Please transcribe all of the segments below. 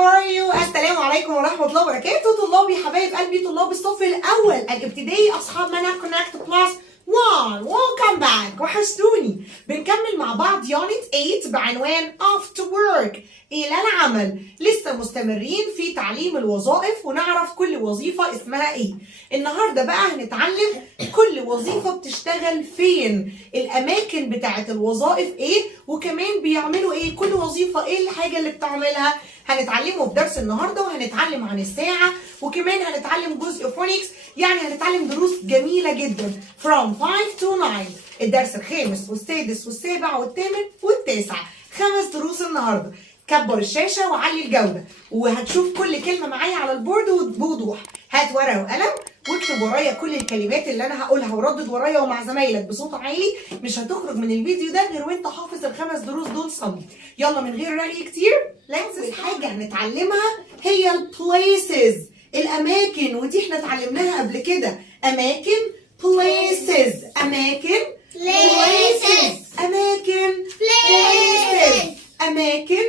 how are you؟ السلام عليكم ورحمة الله وبركاته. طلابي حبايب قلبي، طلاب الصف الأول الابتدائي، أصحاب منهج كونكت كلاس 1. welcome back. وحشتوني. بنكمل مع بعض يونت 8 بعنوان off to work، إلى العمل. لسه مستمرين في تعليم الوظائف ونعرف كل وظيفة اسمها إيه. النهاردة بقى هنتعلم كل وظيفة بتشتغل فين، الأماكن بتاعة الوظائف إيه، وكمان بيعملوا إيه، كل وظيفة إيه الحاجة اللي بتعملها. هنتعلمه في درس النهارده، وهنتعلم عن الساعة، وكمان هنتعلم جزء فونكس، يعني هنتعلم دروس جميلة جدا from 5 to 9. الدرس الخامس والسادس والسابع والثامن والتاسع، 5 دروس النهارده. كبر الشاشة وعلي الجودة، وهتشوف كل كلمة معايا على البورد بوضوح. هات ورقة وقلم واكتب ورايا كل الكلمات اللي انا هقولها، وردد ورايا ومع زمايلك بصوت عالي. مش هتخرج من الفيديو ده غير وانت حافظ ال5 دروس دول صم. يلا من غير رغي كتير، اول حاجة هنتعلمها هي البليسز، الاماكن، ودي احنا اتعلمناها قبل كده. اماكن places، اماكن places، اماكن places، اماكن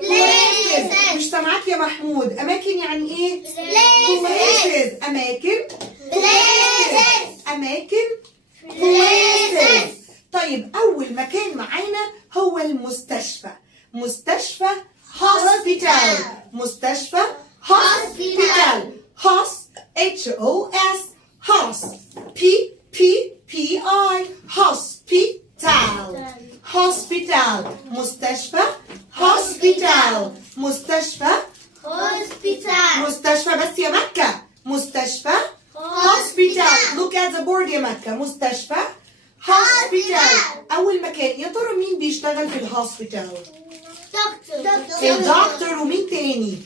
places. مش سامعاك يا محمود. اماكن يعني ايه؟ places. اماكن places، اماكن places. طيب اول مكان معانا هو المستشفى. مستشفى hospital، مستشفى hospital. hos H-O-S hos P-P-P-I hospital. hospital مستشفى hospital. مستشفى hospital. مستشفى بس يا مكة. مستشفى hospital. look at the board يا مكة. مستشفى hospital. أول مكان، يا ترى مين بيشتغل في الهوسبيتال؟ الدكتور. ومين تاني؟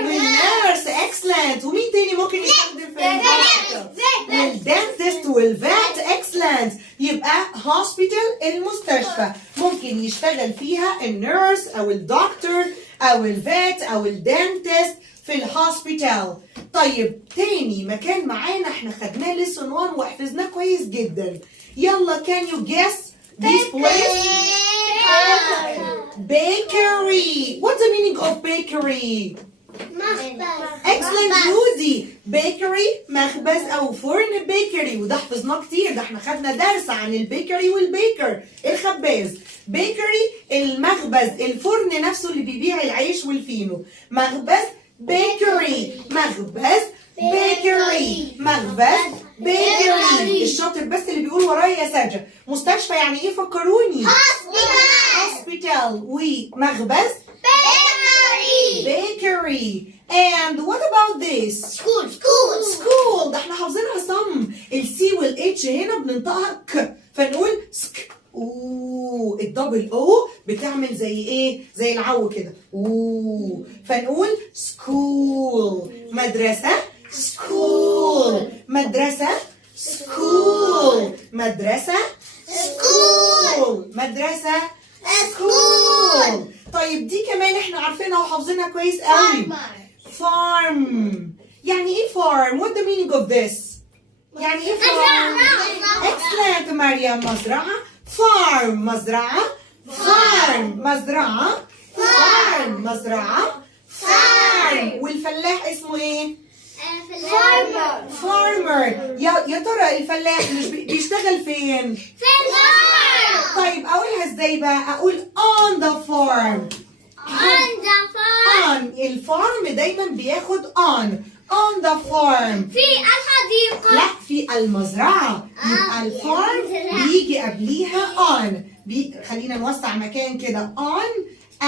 والنيرس. اكسلنت. ومين تاني ممكن يستخدم في الهوسبيتال؟ والدنتست والفات. اكسلنت. يبقى هوسبيتال المستشفى، ممكن يشتغل فيها النيرس او الدكتور او الفات او الدنتست في الهوسبيتال. طيب تاني مكان معانا احنا خدناه ليسون 1 وحفظناه كويس جدا. يلا can you guess this place؟ bakery. What's the meaning of bakery؟ excellent جودي. bakery مخبز او فرن. bakery وده حفظناه كتير، ده احنا خدنا درس عن البيكري والبيكر الخباز. bakery المخبز، الفرن نفسه اللي بيبيع العيش والفينو. مخبز bakery، مخبز bakery، مخبز bakery. الشاطر بس اللي بيقول ورايا يا ساجة. مستشفى يعني ايه فكروني؟ hospital ومخبز bakery. And what about this؟ school. ده احنا حافظينها صم. السي والاتش هنا بننطقها ك، فنقول سك. اوه، الدبل او بتعمل زي ايه؟ زي العو كده. اوه، فنقول school. مدرسة school. مدرسة school. مدرسة school. مدرسة school. طيب دي كمان احنا عارفينها وحافظينها كويس قوي. farm. يعني ايه farm؟ what the meaning of this؟ يعني ايه farm؟ excellent مريم. مزرعة farm. مزرعة farm. مزرعة farm. مزرعة farm. والفلاح اسمه ايه؟ farmer. يا ترى الفلاح مش بيشتغل فين؟ طيب اقولها ازاي بقى؟ اقول on the farm. on الفارم دايما بياخد on the farm. في الحديقة. لا، في المزرعة. يبقى الفارم بيجي قبليها on. خلينا نوسع مكان كده. on a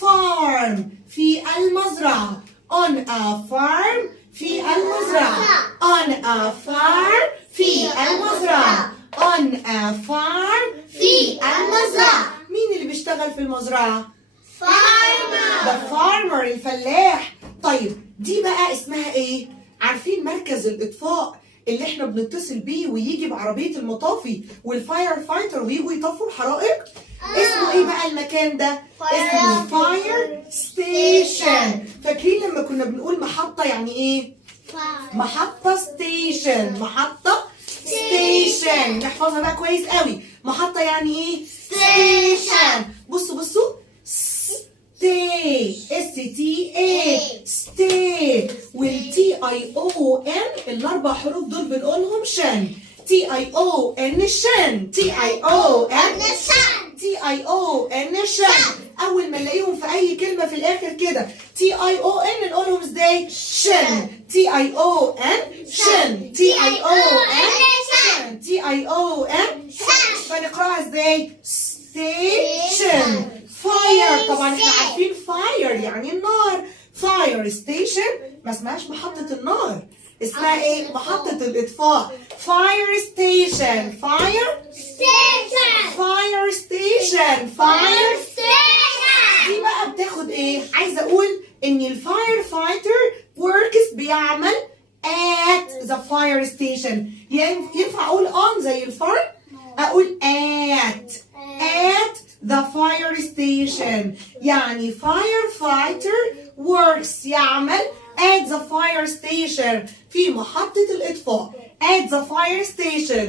farm، في المزرعة. on a farm، في المزرعة. on a farm، في المزرعة. on a farm، في المزرعة. مين اللي بيشتغل في المزرعة؟ farmer. the farmer الفلاح. طيب دي بقى اسمها ايه؟ عارفين مركز الاطفاء اللي احنا بنتصل بيه ويجي بعربية المطافي والفاير فايتر ويجوا يطفوا الحرائق؟ اسمه ايه بقى المكان ده؟ اسمه فاير ستيشن. فاكرين لما كنا بنقول محطة يعني ايه؟ محطة ستيشن. محطة ستيشن. نحفظها بقى كويس قوي. محطة يعني ايه؟ ستيشن. بصوا ستي. اس S-T-A stay. وال-T-I-O-N الأربع حروف دول بنقولهم شن. T-I-O-N شن. T-I-O-N T-I-O-N شن. أول ما نلاقيهم في أي كلمة في الآخر كده T-I-O-N نقولهم إزاي؟ شن. T-I-O-N شن. T-I-O-N شن. T-I-O-N شن. فنقراها إزاي؟ station. fire طبعا احنا عارفين fire يعني النار. fire station ما اسمهاش محطة النار، اسمها ايه؟ محطة الإطفاء. fire station. fire station. fire دي بقى بتاخد ايه؟ عايزة اقول ان الفاير فايتر works بيعمل at the fire station. ينفع اقول on زي الفرن؟ اقول at the fire station. يعني firefighter works يعمل at the fire station في محطة الإطفاء. at the fire station.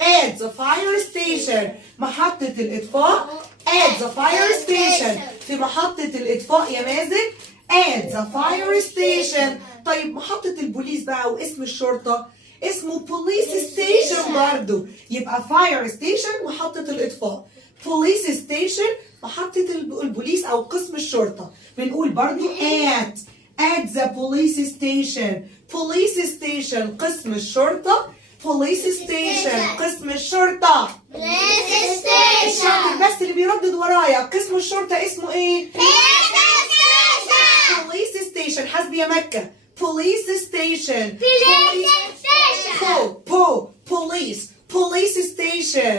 at the fire station محطة الإطفاء. at the fire station في محطة الإطفاء يا مازن. at the fire station. طيب محطة البوليس بقى واسم الشرطة اسمه police station برضو. يبقى fire station محطة الإطفاء. police station محطة البوليس أو قسم الشرطة. بنقول برضو at the police station. police station قسم الشرطة. police station قسم الشرطة. الشاطر بس اللي بيردد ورايا قسم الشرطة اسمه ايه؟ police station. حسبي يا مكة. police station. police station.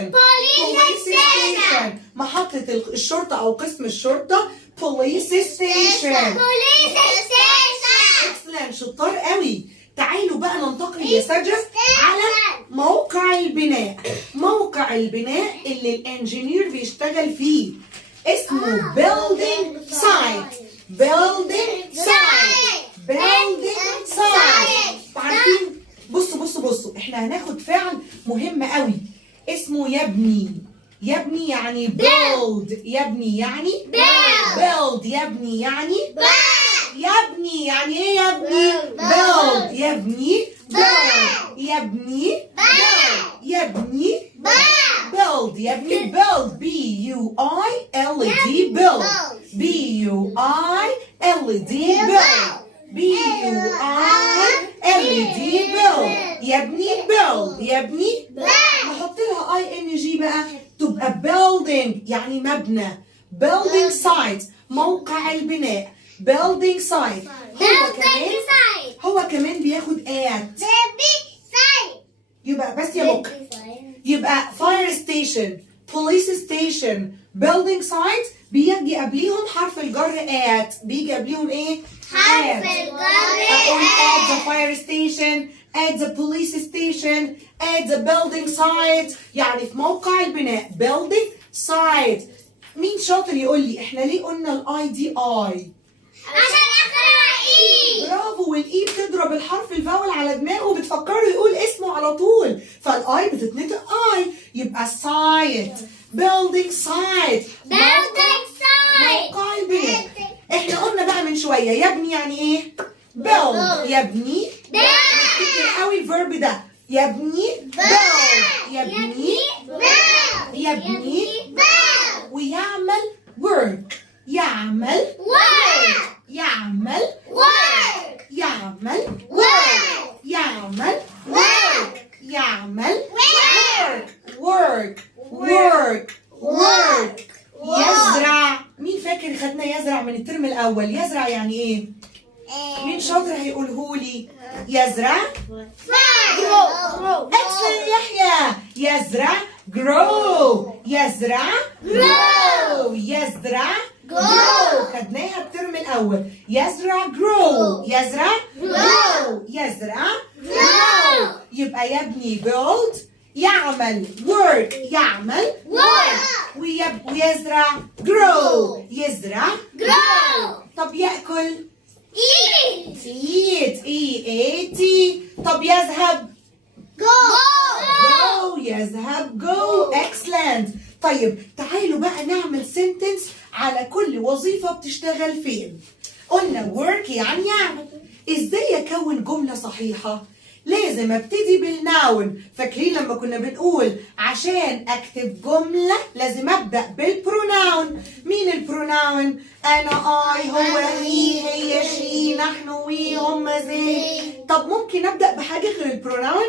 محطة الشرطة أو قسم الشرطة police station. excellent شطار قوي. تعالوا بقى ننتقل يا سجا على موقع البناء. موقع البناء اللي الانجينير بيشتغل فيه اسمه building site. building site. عارفين بصوا احنا هناخد فعل مهم قوي اسمه يبني. يبني يعني build. يبني يعني build. يبني يعني يبني يعني ايه يبني؟ build. يبني build. يبني يبني build. يبني build. B-U-I-L-D build. B-U-I-L-D build. B-U-I-L-D build. يبني build. يبني نحط لها ING بقى تبقى building يعني مبنى. building site موقع البناء. building site. هو كمان بياخد at. يبقى بس يا بكر يبقى fire station police station building site بيجي قبليهم حرف الجر at. بيجي قبليهم ايه؟ حرف الجر أقول at the fire station at the police station at the building site. يعني في موقع البناء building site. مين شاطر يقول لي احنا ليه قلنا الاي دي اي؟ عشان اخرها اي. برافو. والاي بتضرب الحرف الفاول على دماغه وبتفكره يقول اسمه على طول، فالاي بتتنطق اي. يبقى site building site موقع البناء. احنا قلنا بقى من شويه يبني يعني ايه؟ build. يبني نفتكر قوي الفيرب ده. يبني build. يبني ويعمل work. يعمل يعمل يعمل يعمل يعمل work. يزرع. مين فاكر خدنا يزرع من الترم الأول؟ يزرع يعني إيه؟ مين شاطر هيقولهولي؟ يزرع excellent يحيى. يزرع grow. يزرع يزرع خدناها الترم الأول. يزرع grow. يزرع يزرع يبقى يبني build. يعمل work. يعمل ويزرع grow. يزرع طب يأكل eat. E-A-T. طب يذهب go. يذهب go. excellent. طيب تعالوا بقى نعمل sentence على كل وظيفة بتشتغل فين. قلنا work يعني يعمل. ازاي اكون جملة صحيحة؟ لازم ابتدي بالناون. فاكرين لما كنا بنقول عشان اكتب جملة لازم ابدأ بالبروناون. مين البروناون؟ انا، اي، هو، هي، شي، نحن، وي، هم، زي. طب ممكن ابدأ بحاجة غير البروناون؟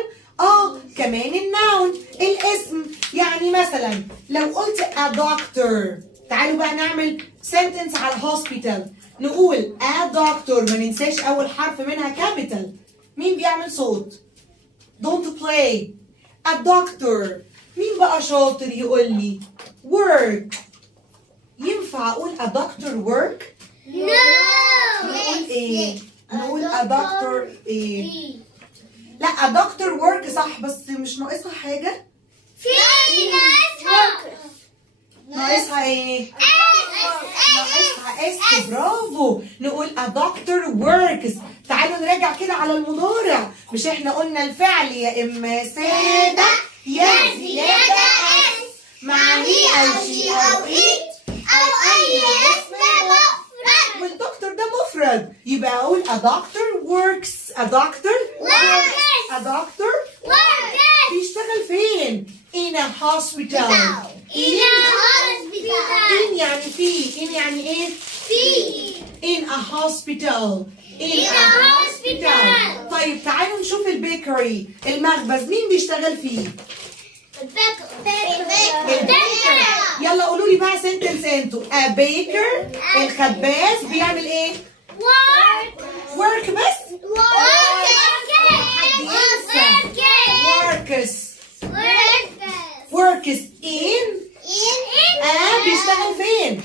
كمان الناون، الاسم. يعني مثلا لو قلت a doctor، تعالوا بقى نعمل sentence على hospital. نقول a doctor، ما ننساش اول حرف منها capital. مين بيعمل صوت؟ don't play. a doctor. مين بقى شاطر يقول لي work؟ ينفع اقول a doctor work؟ نقول ايه؟ نقول a doctor ايه؟ لا a doctor work صح، بس مش ناقصها حاجة؟ ناقصها ايه؟ ناقصها اس. برافو. نقول a doctor works. تعالوا نراجع كده على المضارع. مش احنا قلنا الفعل يا اما سادة يا زيادة اس مع هي او شي او ايت او اي اسم مفرد، والدكتور ده مفرد. يبقى اقول a doctor works. a doctor works. a doctor بيشتغل فين؟ in a hospital. in يعني في. in يعني ايه؟ in a hospital. in a hospital. طيب تعالوا نشوف البيكري، المخبز. مين بيشتغل فيه؟ البيكر. يلا قولوا لي بقى سنتنس انتوا. a baker، الخباز بيعمل ايه؟ work بس؟ works in. بيشتغل فين؟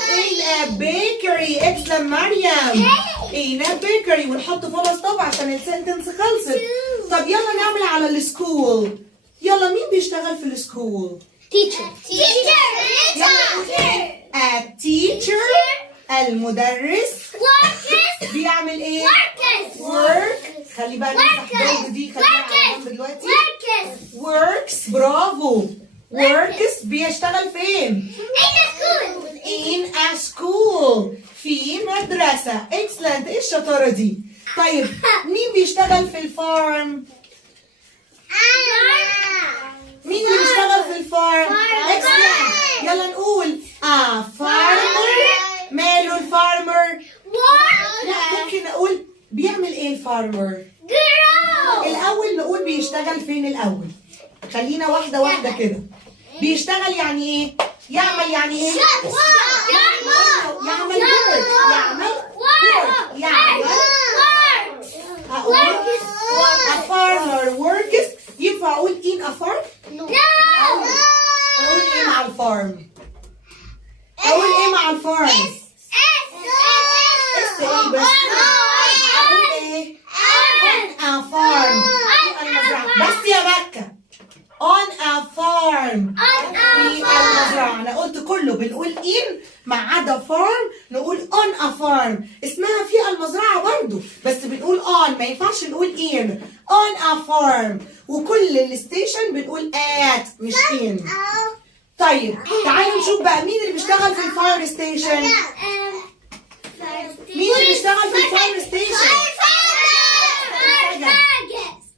in a bakery. اكسلم مريم. in a bakery. ونحط فول ستوب عشان السنتنس خلصت. طب يلا نعمل على السكول. يلا مين بيشتغل في السكول؟ a teacher، المدرس. بيعمل ايه؟ work. خلي بقى نفتح دي، خليها على جنب دلوقتي. works. برافو. works بيشتغل فين؟ in a school. في مدرسة. excellent. ايه الشطارة دي؟ طيب مين بيشتغل في الفارم؟ مين اللي بيشتغل في الفارم؟ excellent. يلا نقول farmer. ماله الفارمر؟ لا ممكن اقول بيعمل ايه الفارمر؟ الاول نقول بيشتغل فين الاول. خلينا واحده واحده كده. بيشتغل يعني ايه؟ يعمل يعني ايه؟ يعمل a farmer works. ينفع اقول in a farm؟ اقول ايه مع الفارم؟ اقول ايه مع الفارم؟ ايه بس؟ اقول ايه؟ on a farm. بس يا مكة. on a farm. في المزرعة. أنا قلت كله بنقول in ما عدا farm نقول on a farm. اسمها في المزرعة برضو بس بنقول on، ما ينفعش نقول in. on a farm. وكل الستيشن بنقول at مش in. طيب تعالوا نشوف بقى مين اللي بيشتغل في الفاير ستيشن. مين اللي بيشتغل في الفاير ستيشن؟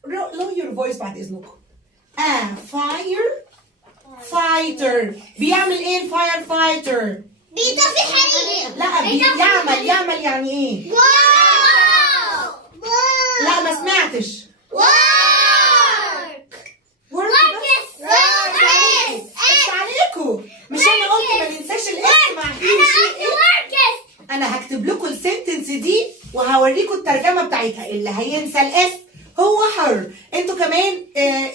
lower your voice بعد اذنكم. fire fighter. بيعمل ايه الفاير فايتر؟ بيطفي حريق. لا يعمل يعني ايه؟ لا ما سمعتش. عليكم. مش انا قلت ما ننساش الاسم مع انا هكتب لكم السنتنس دي وهوريكم الترجمه بتاعتها. اللي هينسى الاسم هو حر. انتوا كمان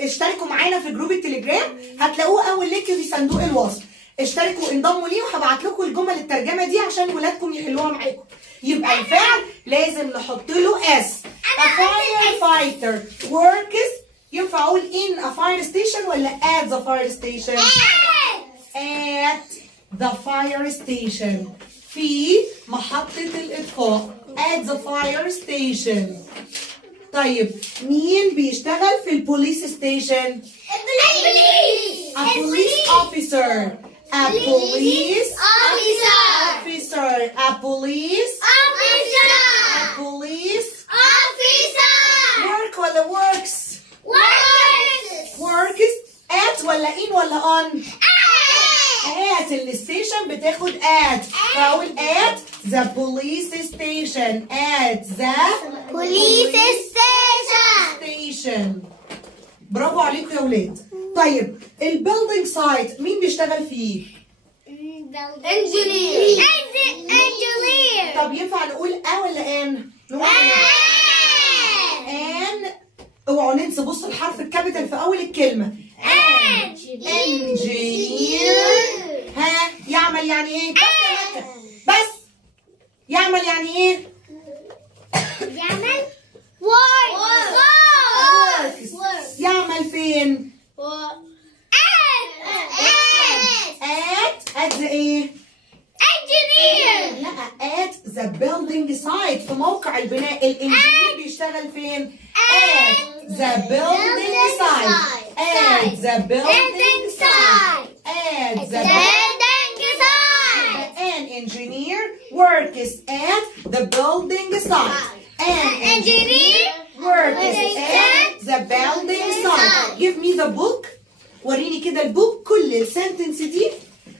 اشتركوا معانا في جروب التليجرام، هتلاقوه اول لينك في صندوق الوصف. اشتركوا انضموا ليه وهبعت لكم الجمل الترجمه دي عشان ولادكم يحلوها معاكم. يبقى الفعل لازم نحط له اس. a firefighter works. ينفع اقول in a fire station ولا at the fire station؟ at the fire station. في محطة الإطفاء. at the fire station. طيب مين بيشتغل في البوليس ستيشن؟ البوليس. a police officer. A police officer. officer. A police Officer. police Officer. work ولا works Workers. works at ولا in ولا on at الستيشن بتاخد at فاقول at the police station at the Police station. station. برافو عليكم يا ولاد. طيب البيلدينج سايت مين بيشتغل فيه؟ Engineer. Engineer. طب ينفع نقول ولا ان؟ نقول ان. اوعوا ننسى بص الحرف الكابيتال في اول الكلمه. engineer. ها يعمل يعني ايه؟ بس يعمل يعني ايه؟ يعمل works. يعمل فين؟ at the ايه؟ Engineer. لا at the building site في موقع البناء. الانجينير بيشتغل فين؟ at the building site. at the building site. at the an engineer works at the building site. An engineer works at the building site. Give me the book. وريني كده البوك. كل السنتنس دي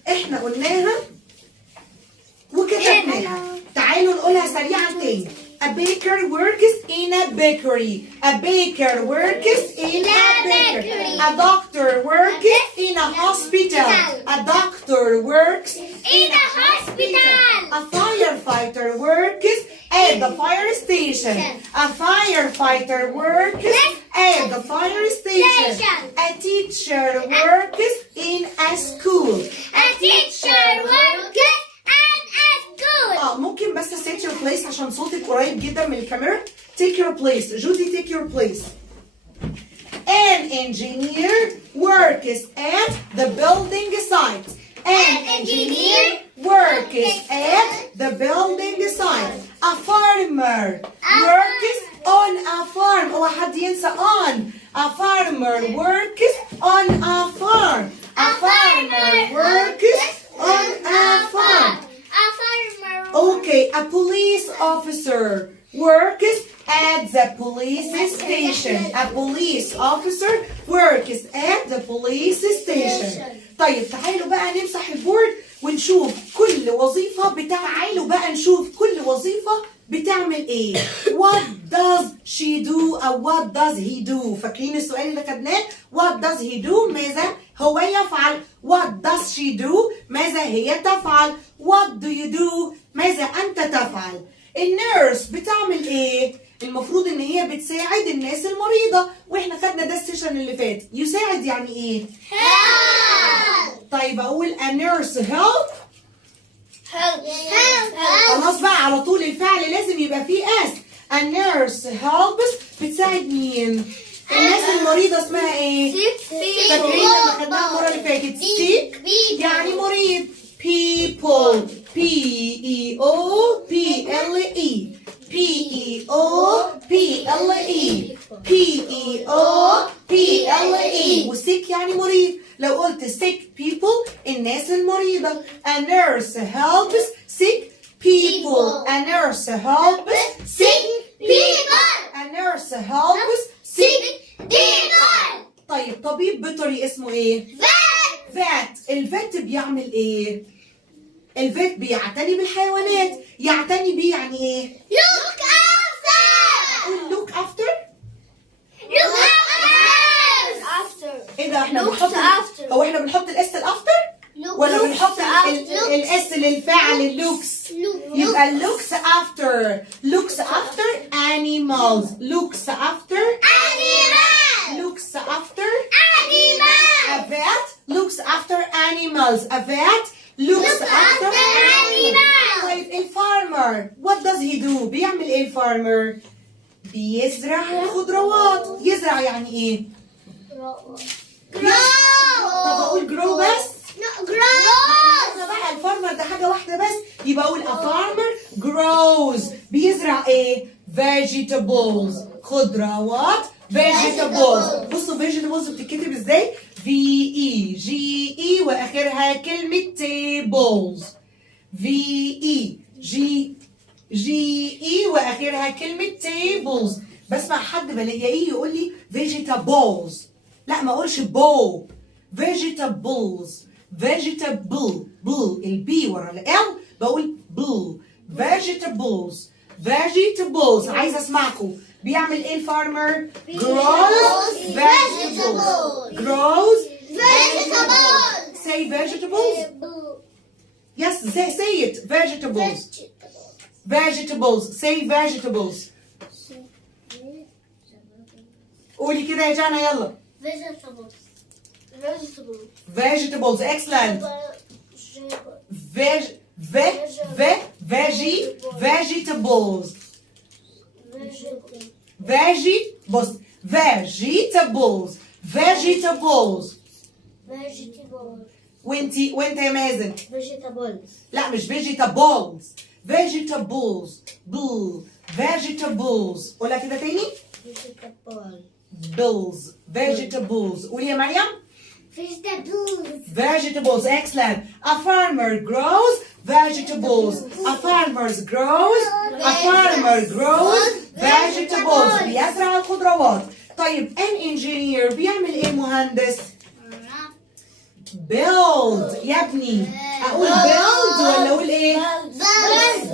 احنا قلناها وكتبناها. تعالوا نقولها سريعا تاني. A baker works in a bakery. A baker works in a bakery. A doctor works in a hospital. A doctor works In a hospital. A firefighter works at the fire station. A firefighter works at the fire station. A teacher works in a school. A teacher works at a school. ممكن بس set your place عشان صوتك قريب جدا من الكاميرا. Take your place. جودي take your place. An engineer works at the building site. An engineer works at the building site. A farmer works on a farm. هو حد ينسى on. A farmer works on a farm. A farmer works on a farm. A farmer. Okay, a police officer works at the police station. A police officer works at the police station. طيب تعالوا بقى نمسح البورد ونشوف كل وظيفة تعالوا بقى نشوف كل وظيفة بتعمل ايه. What does she do أو what does he do؟ فاكرين السؤال اللي خدناه؟ What does he do؟ ماذا هو يفعل؟ What does she do؟ ماذا هي تفعل؟ What do you do؟ ماذا أنت تفعل؟ النيرس بتعمل ايه؟ المفروض ان هي بتساعد الناس المريضة، واحنا خدنا ده السيشن اللي فات. يساعد يعني ايه؟ Help. طيب اقول a nurse help. Help. خلاص بقى على طول الفعل لازم يبقى فيه اس. a nurse helps بتساعد مين؟ الناس المريضة اسمها ايه؟ فاكرين لما خدناها المرة اللي فاتت؟ sick يعني مريض. people P E O P L E P E O P L E P E O P L E وsick يعني مريض. لو قلت sick people الناس المريضة. a nurse helps sick people. a nurse helps sick people. a nurse helps sick people. طيب طبيب بيطري اسمه ايه؟ vet. الفت بيعمل ايه؟ الفت بيعتني بالحيوانات. يعتني بيه يعني ايه؟ Look after. قول look after. Look after. ايه ده احنا Look بنحط after. هو احنا بنحط الاس الافتر ولا بنحط الاس للفعل اللوكس؟ يبقى looks after. looks after animals. looks after Animal. looks after Animal. a vet looks after animals. a vet looks after animals. طيب الفارمر what does he do؟ بيعمل ايه الفارمر؟ بيزرع خضروات. يزرع يعني ايه؟ طب اقول grow بس؟ Grow. بقى الفارمر ده حاجة واحدة بس يبقى اقول a farmer grows. بيزرع ايه؟ vegetables. خضروات vegetables. بصوا vegetables بتتكتب ازاي؟ VE واخرها كلمة tables. VE GE واخرها كلمة tables. بسمع حد بلاقيه يقول لي vegetables. لا ما اقولش bow. vegetables. vegetable بل البي ورا ال بقول بل. vegetables. vegetables. عايزه اسمعكم. بيعمل ايه الفارمر؟ grows vegetables. grows Vegetables. say vegetables. Yes, say it. Vegetables. Vegetables. Say vegetables. قولي كده يا جانا يلا. Vegetables. Vegetables. Vegetables. Excellent. Vegetables. بص vegetables. Vegetables. وانت يا مازن. Vegetables. لا مش vegetables. vegetables. vegetables. قولها كده تاني. Vegetables. bills. vegetables. قولي يا مريم. Vegetables. Vegetables, excellent. A farmer grows vegetables. A farmer grows vegetables. بيزرع الخضروات. طيب an engineer بيعمل ايه مهندس؟ build. يبني. اقول build ولا اقول ايه؟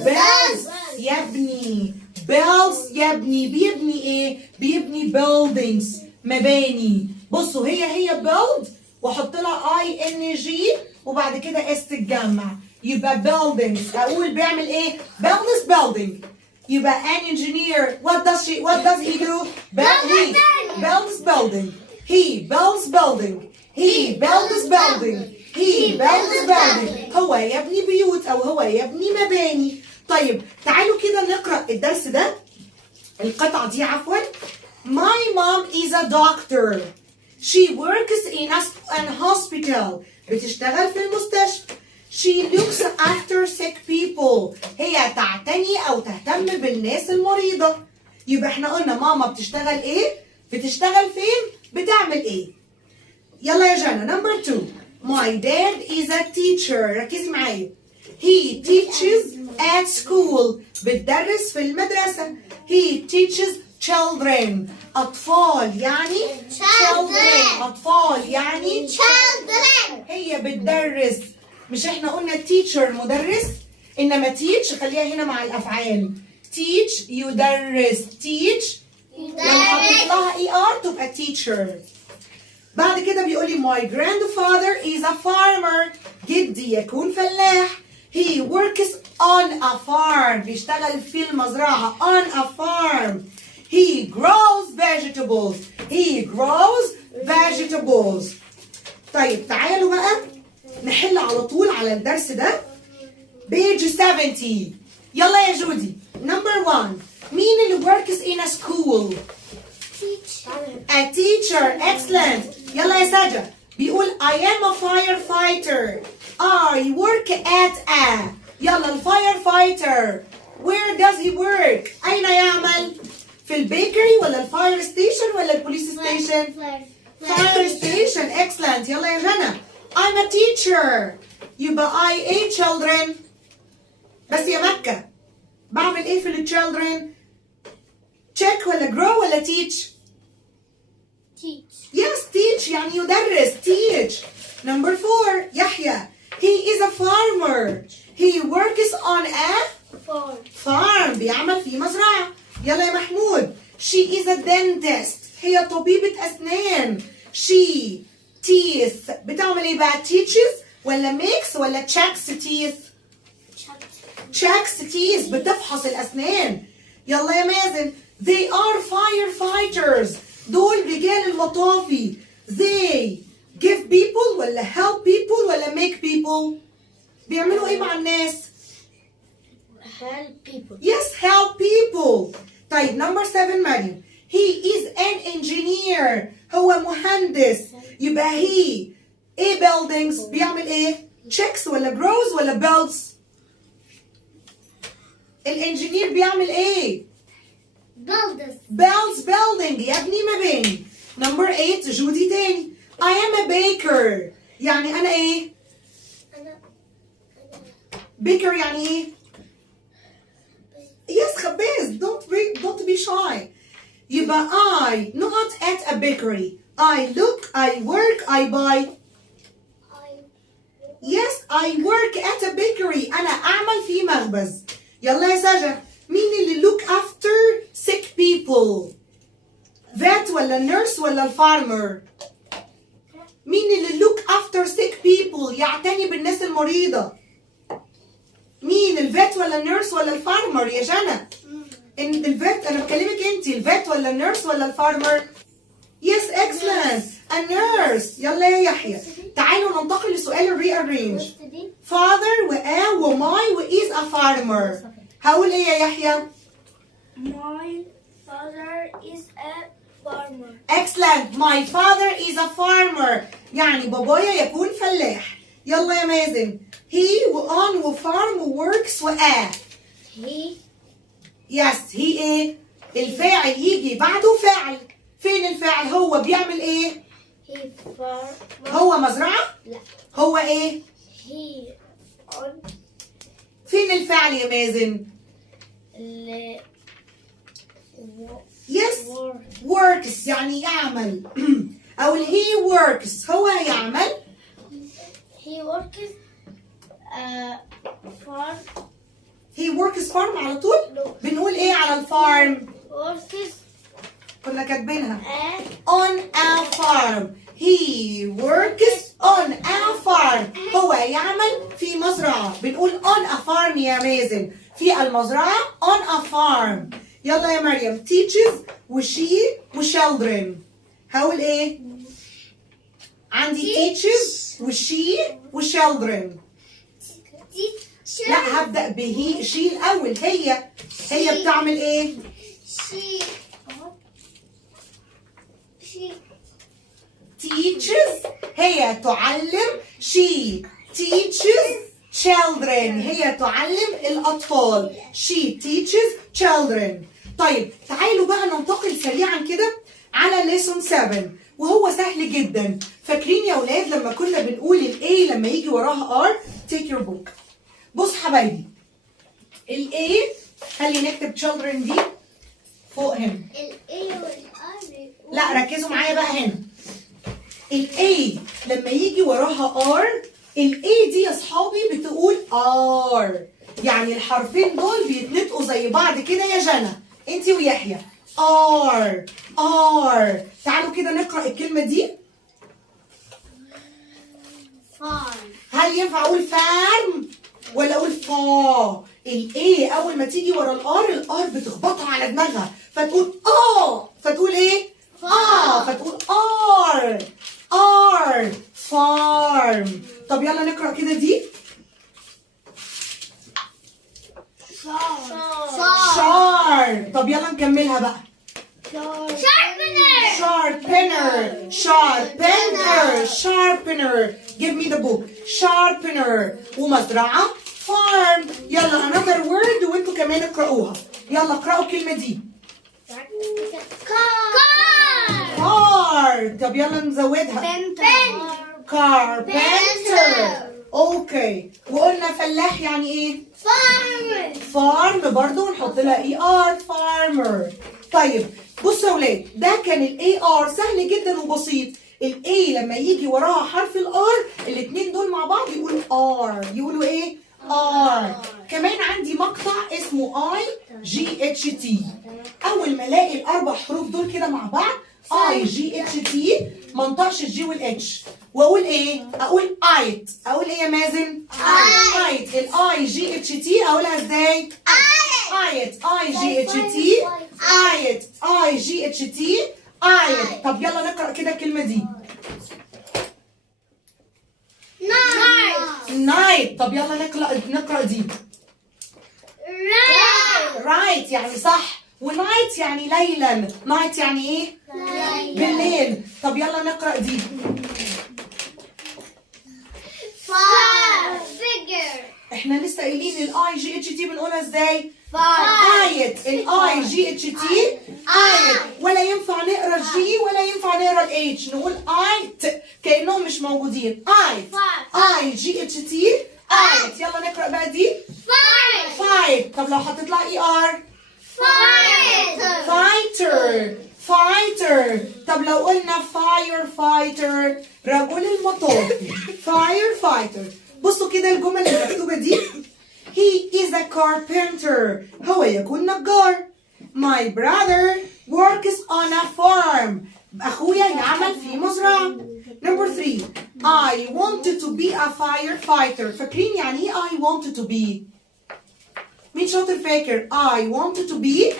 builds. يبني. builds يبني. بيبني ايه؟ بيبني buildings. مباني. بصوا هي build واحط لها ing وبعد كده اس تتجمع يبقى buildings. اقول بيعمل ايه؟ builds building. يبقى an engineer what does he do? He builds building. He builds building. He builds building. He builds building. هو يبني بيوت او هو يبني مباني. طيب تعالوا كده نقرأ الدرس ده القطعة دي عفوا. My mom is a doctor. She works in an hospital. بتشتغل في المستشفى. She looks after sick people. هي تعتني أو تهتم بالناس المريضة. يبقى احنا قلنا ماما بتشتغل ايه؟ بتشتغل فين؟ بتعمل ايه؟ يلا يا جانا. Number 2. My dad is a teacher. ركزي معايا. He teaches at school. بتدرس في المدرسة. He teaches children. أطفال يعني children. أطفال يعني Children. هي بتدرس. مش احنا قلنا teacher مدرس؟ إنما teach خليها هنا مع الأفعال. teach يدرس. teach لما حطيت لها ER تبقى teacher. بعد كده بيقول لي my grandfather is a farmer. جدي يكون فلاح. He works on a farm. بيشتغل في المزرعة. on a farm. He grows vegetables. He grows vegetables. طيب تعالوا بقى نحل على طول على الدرس ده. page 70. يلا يا جودي. number 1. مين اللي works in a school؟ A teacher. Excellent. يلا يا ساجة. بيقول I am a firefighter. I work at a. يلا الفاير where does he work؟ أين يعمل؟ في البيكري ولا الفاير ستيشن ولا البوليس ستيشن؟ فاير ستيشن. excellent. يلا يا جنى. I'm a teacher. يبقى I a children. بس يا مكة بعمل ايه في الchildren؟ check ولا grow ولا teach؟ Teach. Yes, teach يعني يدرس. teach. number 4. يحيى. He is a farmer. He works on a farm. بيعمل في مزرعة. يلا يا محمود. She is a dentist. هي طبيبة أسنان. She teeth. بتعمل ايه بقى؟ teaches ولا makes ولا checks teeth؟ checks teeth. بتفحص الأسنان. يلا يا مازن. They are firefighters. دول رجال المطافي. They give people ولا help people ولا make people؟ بيعملوا ايه مع الناس؟ Help people. Yes, help people. طيب number 7 مريم. He is an engineer. هو مهندس. يبقى he ايه buildings بيعمل ايه؟ checks ولا grows ولا builds؟ الانجينير بيعمل ايه؟ Builders. builds building. يبني مباني. number 8 جودي تاني. I am a baker. يعني أنا إيه؟ baker يعني إيه؟ yes خباز. don't be shy. يبقى I not at a bakery. I look, I work, I buy. Yes, I work at a bakery. أنا أعمل في مخبز. يلا يا سجا، مين اللي look after sick people؟ vet ولا nurse ولا الفارمر؟ مين اللي look after sick people؟ يعتني بالناس المريضة. مين الفيت ولا النيرس ولا الفارمر يا جنى؟ ان الفيت انا بكلمك انت، الفيت ولا النيرس ولا الفارمر؟ يس اكسلنت النيرس. يلا يا يحيى تعالوا ننتقل لسؤال الريارينج. father وماي وإيز a farmer. هقول ايه يا يحيى؟ My father is a farmer. excellent. my father is a farmer. يعني بابايا يكون فلاح. يلا يا مازن. he وon وfarm وworks وa. He يس هي ايه؟ الفاعل يجي بعده فاعل. فين الفاعل؟ هو بيعمل ايه؟ farm. هو مزرعة؟ لا. هو ايه؟ He on فين الفعل يا مازن؟ يس works يعني يعمل. أو he works هو يعمل. he works farm. he works farm على طول؟ No. بنقول ايه على الفارم؟ works كنا كاتبينها. a on a farm. he works on a farm. هو يعمل في مزرعة. بنقول on a farm يا مازن. في المزرعة on a farm. يلا يا مريم. teaches وشي وchildren. هقول ايه؟ عندي teaches وشي وchildren. لا هبدأ بهي شي الأول. هي بتعمل ايه؟ she teaches هي تعلم. she teaches children هي تعلم الأطفال. she teaches children. طيب تعالوا بقى ننتقل سريعا كده على lesson 7 وهو سهل جدا. فاكرين يا ولاد لما كنا بنقول ال A لما يجي وراها R؟ take your book. بص حبايبي ال A خلي نكتب children دي فوق هنا. لا ركزوا معايا بقى هنا. ال A لما يجي وراها R ال A دي يا صحابي بتقول R. يعني الحرفين دول بيتنطقوا زي بعض كده يا جنى انتي ويحيى. R. تعالوا كده نقرأ الكلمة دي. farm. هل ينفع اقول فارم ولا اقول فا؟ ال A اول ما تيجي ورا ال R بتخبطها على دماغها فتقول فتقول ايه؟ فتقول R farm. طب يلا نقرأ كده دي. شار. طب يلا نكملها بقى. sharpener. give me the book. sharpener. ومزرعة farm. يلا another word وانتوا كمان اقرأوها. يلا اقرأوا الكلمة دي. car. طب يلا نزودها. carpenter. اوكي وقلنا فلاح يعني ايه؟ farm برضو نحط لها ER farmer. طيب بصوا يا ولاد ده كان ال AR سهل جدا وبسيط. ال A لما يجي وراها حرف ال R الاتنين دول مع بعض يقولوا R. يقولوا ايه؟ R. كمان عندي مقطع اسمه IGHT. أول ما ألاقي الأربع حروف دول كده مع بعض IGHT ما انطقش الجي والاتش واقول ايه؟ اقول ايت. اقول ايه يا مازن؟ ايت. الاي جي اتش تي اقولها ازاي؟ ايت. IGHT. ايت. طب يلا نقرا كده الكلمه دي. نايت. طب يلا نقرا دي. رايت يعني صح ونايت يعني ليلا. نايت يعني ايه؟ بالليل. طب يلا نقرا دي. احنا لسه قايلين الاي جي اتش تي بنقولها ازاي؟ five ايت. الاي جي اتش تي ايت. ولا ينفع نقرا الجي ولا ينفع نقرا الاتش، نقول ايت كانهم مش موجودين. ايت. اي جي اتش تي ايت. يلا نقرا بقى دي. five فايت. طب لو حطيت لها اي ار؟ fighter فايتر. فايتر. طب لو قلنا فاير فايتر، رجل المطافي. فاير فايتر. بصوا كده الجمل اللي مكتوبه دي. He is a carpenter. هو يكون نجار. My brother works on a farm. أخويا يعمل في مزرعة. Number 3. I wanted to be a firefighter. فاكرين يعني ايه I wanted to be؟ مين شاطر فاكر؟ I wanted to be.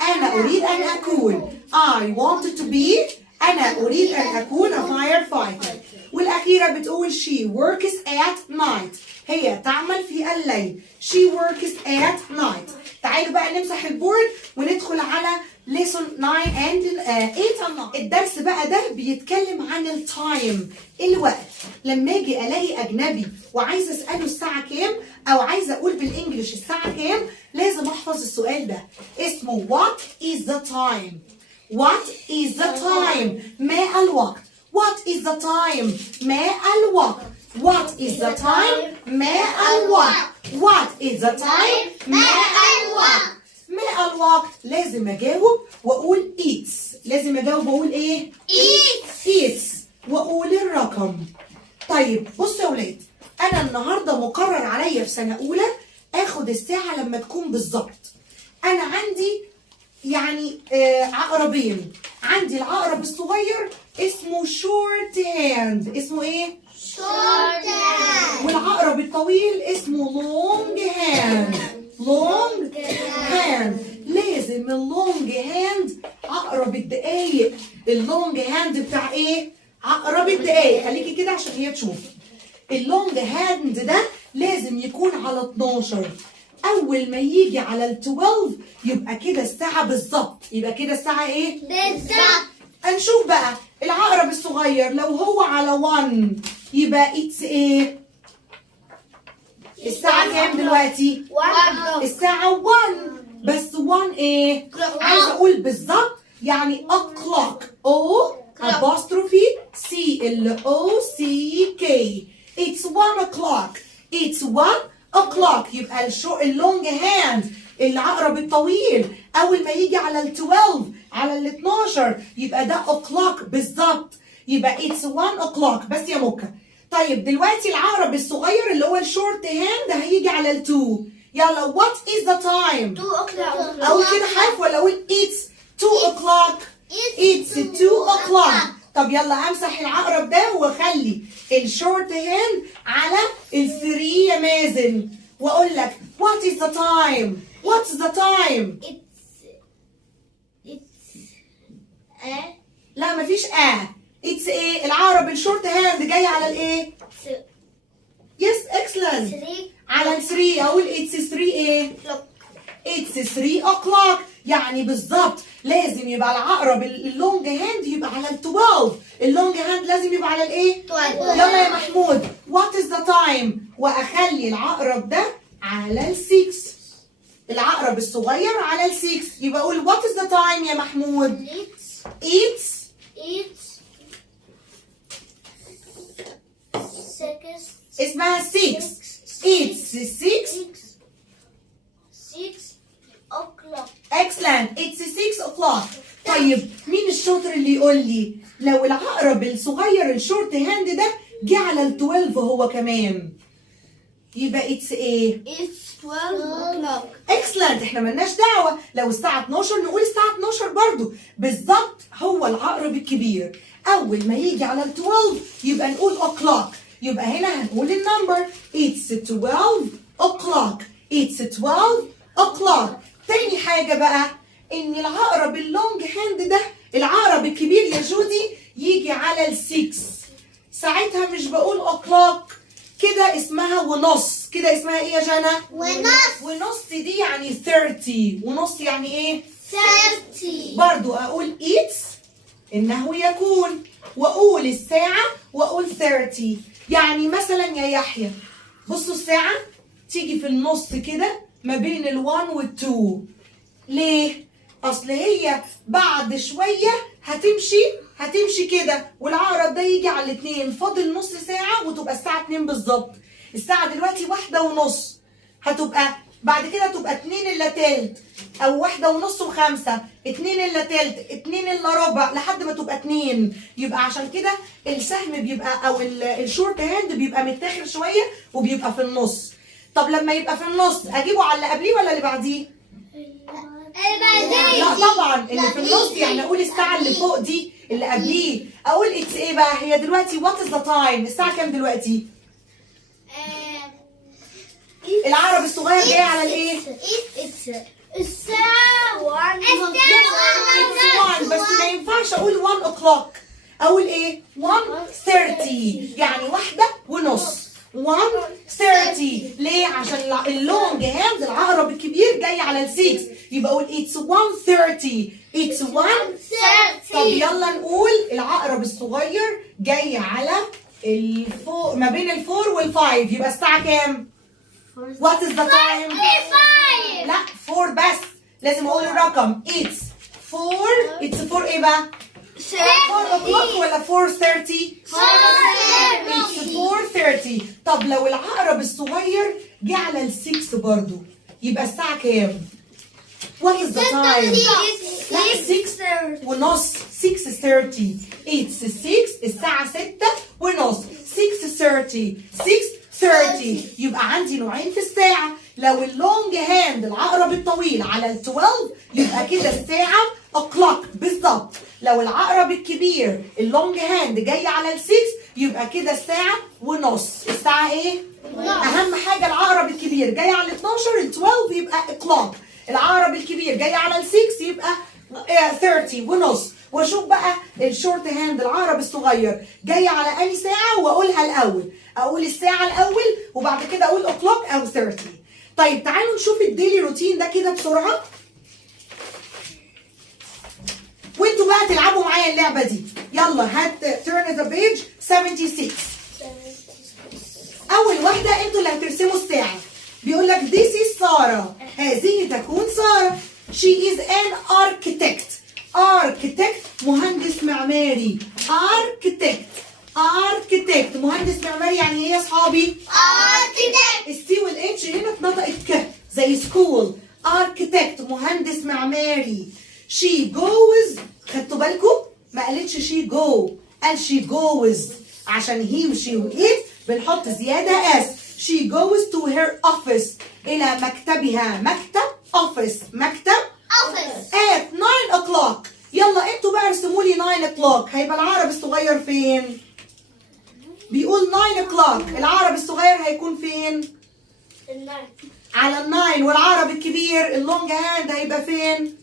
أنا أريد أن أكون. I wanted to be. أنا أريد أن أكون a firefighter. والأخيرة بتقول she works at night. هي تعمل في الليل. She works at night. تعالوا بقى نمسح البورد وندخل على lesson 9 and 8 and 9. الدرس بقى ده بيتكلم عن التايم، الوقت. لما اجي الاقي اجنبي وعايزه اساله الساعه كام او عايزه اقول بالانجلش الساعه كام، لازم احفظ السؤال ده. اسمه what is the time. What is the time؟ ما الوقت. What is the time؟ ما الوقت. What is the time؟ ما الوقت. What is the time؟ ما الوقت. ما الوقت لازم اجاوب واقول eats. لازم اجاوب واقول ايه؟ eats. واقول الرقم. طيب بصوا يا ولاد، انا النهارده مقرر عليا في سنه اولى اخد الساعه لما تكون بالظبط. انا عندي يعني عقربين. عندي العقرب الصغير اسمه شورت هاند. اسمه ايه؟ short hand والعقرب الطويل اسمه لونج هاند. لونج هاند. لازم اللونج هاند عقرب الدقايق. اللونج هاند بتاع ايه؟ عقرب الدقايق. خليكي كده عشان هي تشوف. اللونج هاند ده لازم يكون على 12. اول ما يجي على ال 12 يبقى كده الساعه بالظبط. يبقى كده الساعه ايه؟ بالظبط. هنشوف بقى العقرب الصغير لو هو على 1 يبقى اتس ايه؟ الساعة كام دلوقتي؟ الساعة 1. بس 1 ايه؟ عايزة اقول بالظبط يعني o'clock. O apostrophe C L O C K. It's 1 o'clock. It's 1 o'clock. يبقى اللونج هاند العقرب الطويل اول ما يجي على ال 12 على ال 12 يبقى ده o'clock بالظبط. يبقى it's 1 o'clock. بس يا موكا. طيب دلوقتي العقرب الصغير اللي هو الشورت هاند هيجي على ال 2. يلا what is the time؟ 2 o'clock. اقول كده حرف ولا اقول it's 2 o'clock؟ it's 2 o'clock. طب يلا امسح العقرب ده واخلي الشورت هاند على ال 3 يا مازن واقول لك what is the time؟ what's the time؟ it's لا مفيش it's ايه؟ العقرب الشورت هاند جاي على الايه؟ yes excellent. 3 على ال 3 اقول it's 3 ايه؟ it's 3 o'clock. يعني بالظبط لازم يبقى العقرب اللونج هاند يبقى على ال 12. اللونج هاند لازم يبقى على الايه؟ 12. يلا يا محمود what is the time؟ واخلي العقرب ده على ال 6. العقرب الصغير على ال 6 يبقى اقول what is the time يا محمود؟ it's 6 اسمها 6. it's 6 o'clock. excellent. it's 6 o'clock. طيب مين الشاطر اللي يقول لي لو العقرب الصغير الشورت هاند ده جه على ال 12 هو كمان يبقى it's ايه؟ It's 12 o'clock. excellent. احنا ملناش دعوه. لو الساعه 12 نقول الساعه 12 برضو بالظبط. هو العقرب الكبير اول ما يجي على ال 12 يبقى نقول o'clock. يبقى هنا هنقول النمبر it's 12 o'clock. it's 12 o'clock. تاني حاجه بقى ان العقرب اللونج هاند ده العقرب الكبير يا جودي يجي على ال 6. ساعتها مش بقول o'clock كده اسمها ونص. كده اسمها ايه يا جنى؟ ونص دي يعني 30. ونص يعني ايه؟ 30. برضو اقول eats انه يكون واقول الساعة واقول 30. يعني مثلا يا يحيى بصوا الساعة تيجي في النص كده ما بين ال1 وال2. ليه؟ اصل هي بعد شويه هتمشي كده، والعقرب ده يجي على الاتنين. فاضل نص ساعه وتبقى الساعه 2 بالظبط. الساعه دلوقتي 1:30، هتبقى بعد كده تبقى 2 الا تلت، او 1:30 و5، 2 الا تلت، 2 الا ربع، لحد ما تبقى 2. يبقى عشان كده السهم بيبقى او الشورت هاند بيبقى متاخر شويه وبيبقى في النص. طب لما يبقى في النص اجيبه على اللي قبليه ولا اللي بعديه؟ لا طبعا اللي في النص. يعني اقول الساعه اللي فوق دي اللي قبليه، اقول اتس ايه بقى؟ هي دلوقتي وات از ذا تايم؟ الساعه كام دلوقتي؟ العقرب الصغير جاي على الايه؟ الساعة 1. بس ما ينفعش اقول 1 o'clock، اقول ايه؟ 1:30، يعني 1:30. 1:30 ليه؟ عشان اللونج هاند العقرب الكبير جاي على ال6، يبقى اقول it's 1:30. it's 1:30. طب يلا نقول العقرب الصغير جاي على الفور، ما بين ال4 وال5، يبقى الساعة كام؟ What is the time؟ لا 4 بس، لازم اقول الرقم. it's 4 ايه بقى؟ 4 o'clock ولا 4:30؟ 4:30. طب لو العقرب الصغير جه على ال6 برضو، يبقى الساعة كام؟ What is the time؟ لا 6:30. 6:30. it's 6، الساعة 6:30. 6:30. يبقى عندي نوعين في الساعة. لو اللونج هاند العقرب الطويل على ال12 يبقى كده الساعة o'clock بالظبط. لو العقرب الكبير اللونج هاند جاي على ال6 يبقى كده الساعة ونص. الساعة ايه؟ أهم حاجة العقرب الكبير جاي على ال12 ال12 يبقى o'clock. العقرب الكبير جاي على ال6 يبقى 30 ونص. واشوف بقى الشورت هاند العقرب الصغير جاي على انهي ساعة واقولها الأول. اقول الساعة الأول وبعد كده اقول o'clock أو 30. طيب تعالوا نشوف الديلي روتين ده كده بسرعة، وانتوا بقى تلعبوا معايا اللعبة دي. يلا هات turn the page 76. أول واحدة انتوا اللي هترسموا الساعة. بيقول لك this is سارة، هذه تكون سارة. she is an architect. مهندس معماري. architect مهندس معماري. يعني ايه يا اصحابي؟ السي والاتش هنا اتنطقت ك زي سكول. architect مهندس معماري. she goes، خدتوا بالكم؟ ما قالتش she go، قال she goes عشان هي وشي وإت بنحط زيادة اس. she goes to her office، إلى مكتبها. مكتب مكتب at 9 o'clock. يلا انتوا بقى ارسموا لي 9 o'clock. هيبقى العقرب الصغير فين؟ بيقول 9 o'clock. العقرب الصغير هيكون فين؟ على ال9. والعقرب الكبير اللونج هاند هيبقى فين؟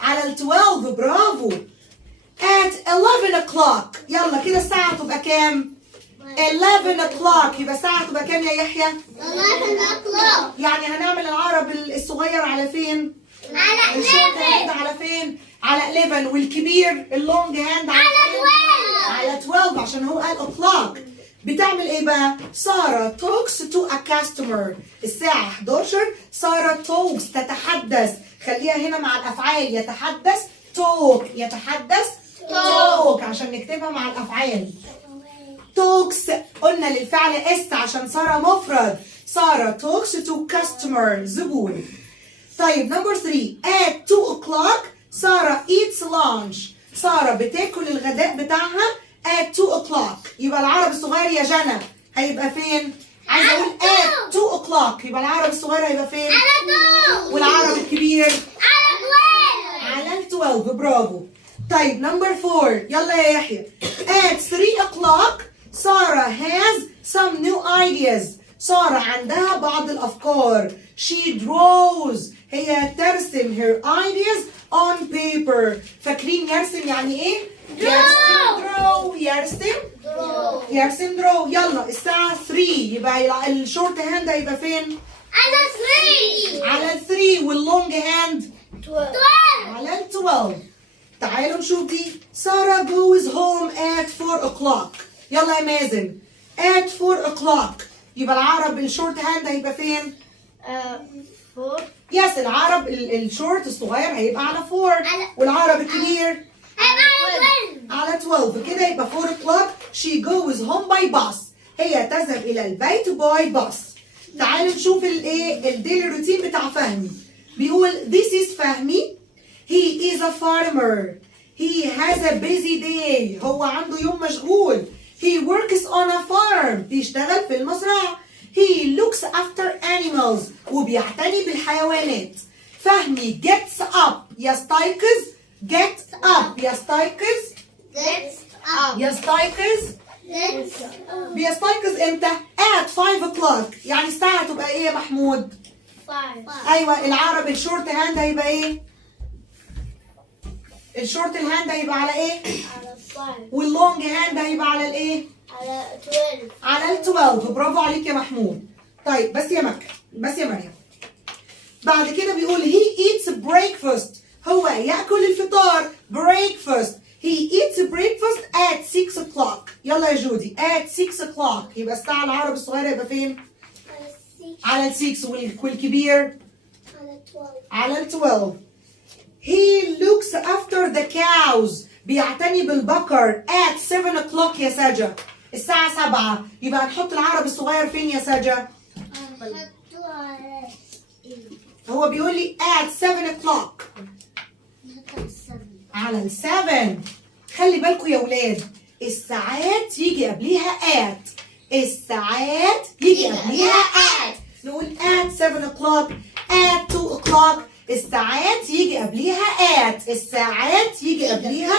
على ال12. برافو. at 11 o'clock. يلا كده الساعة تبقى كام؟ 11 o'clock. يبقى الساعة تبقى كام يا يحيى؟ 11 o'clock. يعني هنعمل العقرب الصغير على فين؟ على الشورت هاند 11. على فين؟ على 11. والكبير اللونج هاند على فين؟ على 12 عشان هو قال o'clock. بتعمل ايه بقى؟ سارة talks to a customer. الساعة 11. سارة talks تتحدث. خليها هنا مع الأفعال. يتحدث talk. يتحدث talk عشان نكتبها مع الأفعال. talks قلنا للفعل اس عشان سارة مفرد. سارة talks to customer زبون. طيب نمبر 3 at 2 o'clock سارة eats lunch. سارة بتاكل الغداء بتاعها at 2 o'clock. يبقى العقرب الصغير يا جنى هيبقى فين؟ عايزة اقول at 2 o'clock. يبقى العقرب الصغير هيبقى فين؟ على 2. والعقرب الكبير على 12. على 12. برافو. طيب نمبر 4 يلا يا يحيى. at 3 o'clock سارة has some new ideas. سارة عندها بعض الأفكار. she draws هي ترسم her ideas on paper. فاكرين يرسم يعني ايه؟ يرسم draw. يلا الساعة 3 يبقى الشورت هاند هيبقى فين؟ على 3. على 3 واللونج هاند 12. على 12. تعالوا نشوف دي. سارة goes home at 4 o'clock. يلا يا مازن. at 4 o'clock يبقى العقرب الشورت هاند هيبقى فين؟ 4 يس العقرب الشورت الصغير هيبقى على 4 والعقرب الكبير على 12 كده يبقى 4 o'clock she goes home by bus هي تذهب الى البيت by bus. تعالوا نشوف الايه الديلي روتين بتاع فهمي. بيقول this is فهمي he is a farmer he has a busy day هو عنده يوم مشغول he works on a farm بيشتغل في المزرعة he looks after animals وبيعتني بالحيوانات. فهمي gets up يستيقظ get up يستيقظ يستيقظ بيستيقظ امتى؟ at 5 o'clock يعني الساعة تبقى ايه يا محمود؟ 5 ايوه العقرب الشورت هاند هيبقى ايه؟ الشورت الهاند هيبقى على ايه؟ على 5 واللونج هاند هيبقى على الايه؟ على 12 على ال 12 برافو عليك يا محمود. طيب بس يا مكة بس يا مريم. بعد كده بيقول he eats breakfast هو ياكل الفطار breakfast he eats breakfast at 6 o'clock يلا يا جودي at 6 o'clock يبقى الساعة العقرب الصغير يبقى فين؟ على ال 6 والكبير على ال 12 he looks after the cows بيعتني بالبقر at 7 o'clock يا سجا الساعة 7 يبقى هنحط العقرب الصغير فين يا سجا؟ هو بيقول لي at 7 o'clock على ال 7 خلي بالكم يا ولاد الساعات يجي قبليها at الساعات يجي قبليها at نقول at 7 o'clock at 2 o'clock الساعات يجي قبليها at الساعات يجي قبليها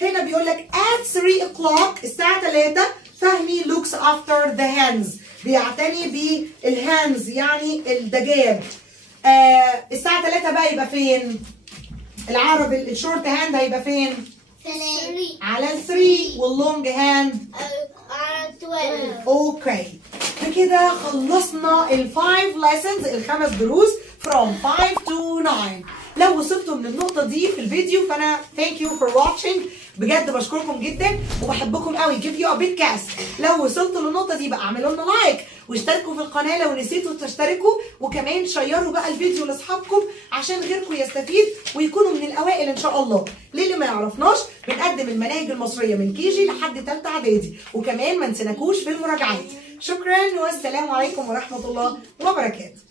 هنا بيقول لك at 3 o'clock الساعة 3 فهمي looks after the hens بيعتني بالهانز يعني الدجاج. الساعة 3 بقى يبقى فين؟ العقرب الشورت هاند هيبقى فين؟ على ال 3 واللونج هاند على 12 اوكي. بكده خلصنا ال 5 lessons الخمس دروس from 5 to 9. لو وصلتوا من النقطة دي في الفيديو فأنا thank you for watching بجد بشكركم جدا وبحبكم قوي give you a big kiss. لو وصلتوا للنقطة دي بقى اعملوا لنا لايك واشتركوا في القناة لو نسيتوا تشتركوا وكمان شيروا بقى الفيديو لاصحابكم عشان غيركم يستفيد ويكونوا من الأوائل إن شاء الله. للي ما يعرفناش بنقدم المناهج المصرية من كيجي لحد تالتة إعدادي وكمان ما نسيناكوش في المراجعات. شكرا والسلام عليكم ورحمة الله وبركاته.